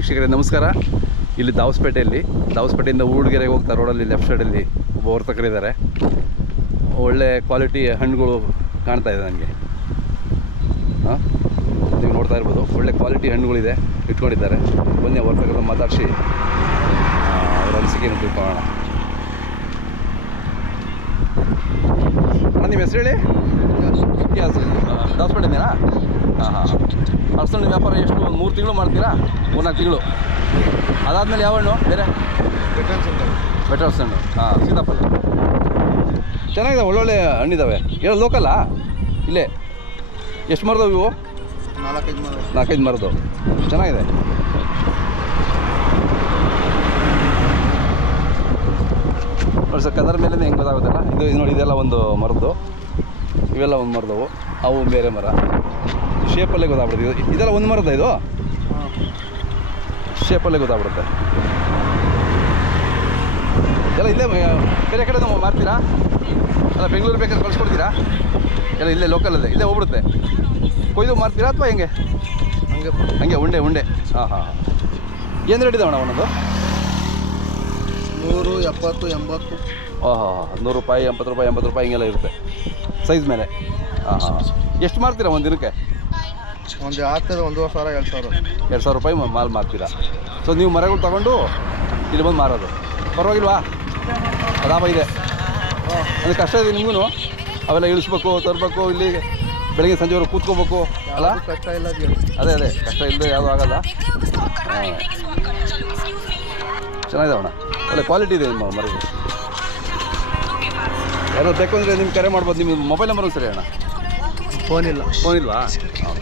ವೀಕ್ಷಕರೇ ನಮಸ್ಕಾರ. ಇಲ್ಲಿ ದಾವಸ್ಪೇಟೆಯಿಂದ ಊರ್ಗೆರೆಗೆ ಹೋಗ್ತಾ ರೋಡಲ್ಲಿ ಲೆಫ್ಟ್ ಸೈಡಲ್ಲಿ ಒಬ್ಬ ವರ್ತಕರಿದ್ದಾರೆ. ಒಳ್ಳೆ ಕ್ವಾಲಿಟಿ ಹಣ್ಣುಗಳು ಕಾಣ್ತಾ ಇದೆ ನನಗೆ. ನೀವು ನೋಡ್ತಾ ಇರ್ಬೋದು, ಒಳ್ಳೆ ಕ್ವಾಲಿಟಿ ಹಣ್ಣುಗಳಿದೆ, ಇಟ್ಕೊಂಡಿದ್ದಾರೆ. ಬನ್ನಿ ವರ್ತಕರನ್ನು ಮಾತಾಡಿಸಿ ಅವರ ಅನಿಸಿಕೆಯನ್ನು ತಿಳ್ಕೊಳ್ಳೋಣ. ನಿಮ್ಮ ಹೆಸರು ಹೇಳಿ. ದಾವಸ್ಪೇಟೆಯಿಂದನಾ? ಹಾಂ. ಅರ್ಸಣ್ಣ ವ್ಯಾಪಾರ ಎಷ್ಟು? ಒಂದು 3 ತಿಂಗಳು ಮಾಡ್ತೀರಾ? 3-4 ತಿಂಗಳು. ಅದಾದಮೇಲೆ ಯಾವ ಹಣ್ಣು ಬೇರೆ? ಬೆಟರ್ಸ್ ಹಣ್ಣು. ಹಾಂ, ಸೀತಾಫಲ ಚೆನ್ನಾಗಿದೆ, ಒಳ್ಳೊಳ್ಳೆ ಹಣ್ಣಿದ್ದಾವೆ. ಹೇಳೋ ಲೋಕಲ್ಲ ಇಲ್ಲೇ. ಎಷ್ಟು ಮರದವು ಇವು? 4-5 ಮರದವು. ಚೆನ್ನಾಗಿದೆ. ನೋಡಿ ಸರ್, ಕಲರ್ ಮೇಲೆ ಹೆಂಗೆ ಗೊತ್ತಾಗುತ್ತಲ್ಲ. ಇದು ನೋಡಿ, ಇದೆಲ್ಲ ಒಂದು ಮರದ್ದು, ಇವೆಲ್ಲ ಒಂದು ಮರದವು, ಅವು ಬೇರೆ ಮರ. ಶೇಪಲ್ಲೇ ಗೊತ್ತಾಗ್ಬಿಡುತ್ತೆ. ಇದೆಲ್ಲ ಒಂದು ಮರದ, ಇದು ಶೇಪಲ್ಲೇ ಗೊತ್ತಾಗ್ಬಿಡುತ್ತೆ. ಎಲ್ಲ ಇಲ್ಲೇ ಬೇರೆ ಕಡೆ ಮಾರ್ತೀರಾ? ಅಲ್ಲ, ಬೆಂಗಳೂರು ಬೇಕಾದ್ರೆ ಕಳಿಸ್ಕೊಡ್ತೀರಾ? ಎಲ್ಲ ಇಲ್ಲೇ ಲೋಕಲಲ್ಲೇ ಇಲ್ಲೇ ಹೋಗ್ಬಿಡುತ್ತೆ. ಕೊಯ್ದು ಮಾರ್ತೀರಾ ಅಥವಾ ಹೆಂಗೆ? ಹಂಗೆ ಉಂಡೆ. ಹಾಂ. ಏನು ರೇಟ್ ಇದಾವಣ್ಣ ಒಂದೊಂದು? 100, 70, 80. ಹಾಂ. 100 ರೂಪಾಯಿ, 80 ರೂಪಾಯಿ, 80 ರೂಪಾಯಿ ಹಿಂಗೆಲ್ಲ ಇರುತ್ತೆ ಸೈಜ್ ಮೇಲೆ. ಹಾಂ. ಎಷ್ಟು ಮಾರ್ತೀರಾ ಒಂದು ದಿನಕ್ಕೆ? ಒಂದು ಆಗ್ತದೆ 1,500, 2,000 ರೂಪಾಯಿ ಮಾಲ್ ಮಾರ್ತೀರಾ. ಸೊ ನೀವು ಮರಗಳು ತೊಗೊಂಡು ಇಲ್ಲಿ ಬಂದು ಮಾರೋದು, ಪರವಾಗಿಲ್ವಾ? ಲಾಭ ಇದೆ. ಅಂದರೆ ಕಷ್ಟ ಇದೆ ನಿಮಗೂ, ಅವೆಲ್ಲ ಇಳಿಸ್ಬೇಕು, ತರಬೇಕು, ಇಲ್ಲಿ ಬೆಳಗ್ಗೆ ಸಂಜೆವರೆಗೆ ಕೂತ್ಕೋಬೇಕು ಅಲ್ಲ? ಕಷ್ಟ ಇಲ್ಲ. ಅದೇ ಕಷ್ಟ ಇಲ್ಲದೆ ಯಾವುದೂ ಆಗಲ್ಲ. ಚೆನ್ನಾಗಿದೆ ಅಣ್ಣ, ಒಳ್ಳೆ ಕ್ವಾಲಿಟಿ ಇದೆ ನಿಮ್ಮ ಮರಗಳು. ಯಾರೋ ಬೇಕು ಅಂದರೆ ನಿಮ್ಗೆ ಕರೆ ಮಾಡ್ಬೋದು. ನಿಮ್ಮ ಮೊಬೈಲ್ ನಂಬರ್ ಸರಿ ಅಣ್ಣ? ಫೋನ್ ಇಲ್ವಾ? ಹಾಂ.